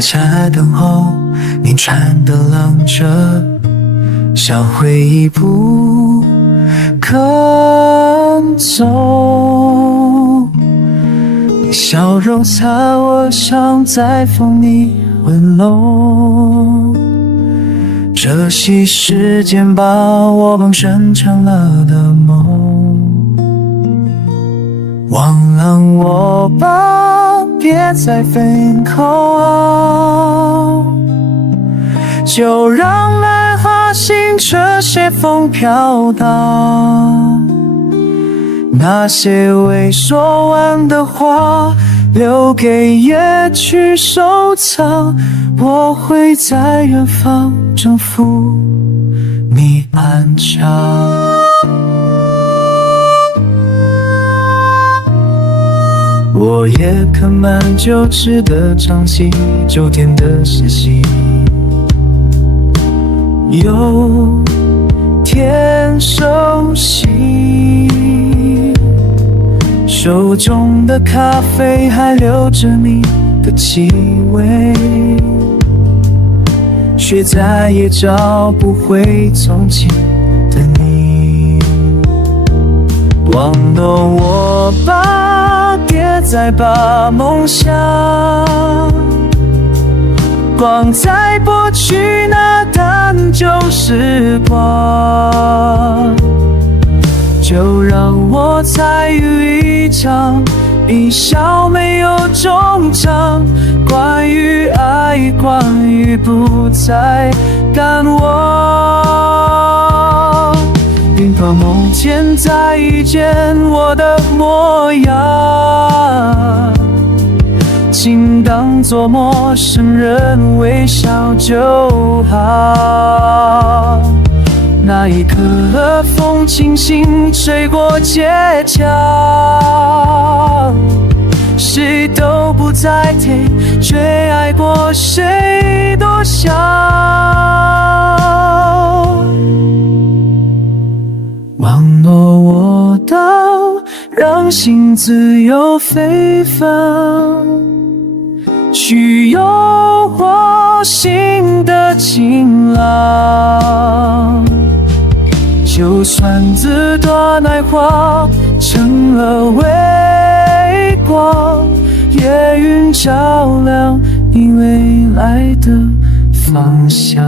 下车等候，你穿的冷着，像回忆不肯走。你笑容擦我伤，在风里温柔。这些时间把我绑成长了的梦，忘了我吧，别再分口，就让爱化行这些风飘荡。那些未说完的话，留给夜去收藏。我会在远方征服你安详。我也啃满就吃的长期，就甜的歇息，有天熟悉。手中的咖啡还留着你的气味，却再也找不回从前的你。忘了我吧，别再把梦想挂在过去那段旧时光，就让我参与一场比笑没有终章，关于爱，关于不再赶往，并把梦见再遇见我的模样，请当作陌生人微笑就好。那一刻风轻轻吹过街角，谁都不再提追爱过谁多想，忘了我到让心自由飞放，去诱惑心的晴朗。就算自断爱花成了微光，夜云照亮你未来的方向。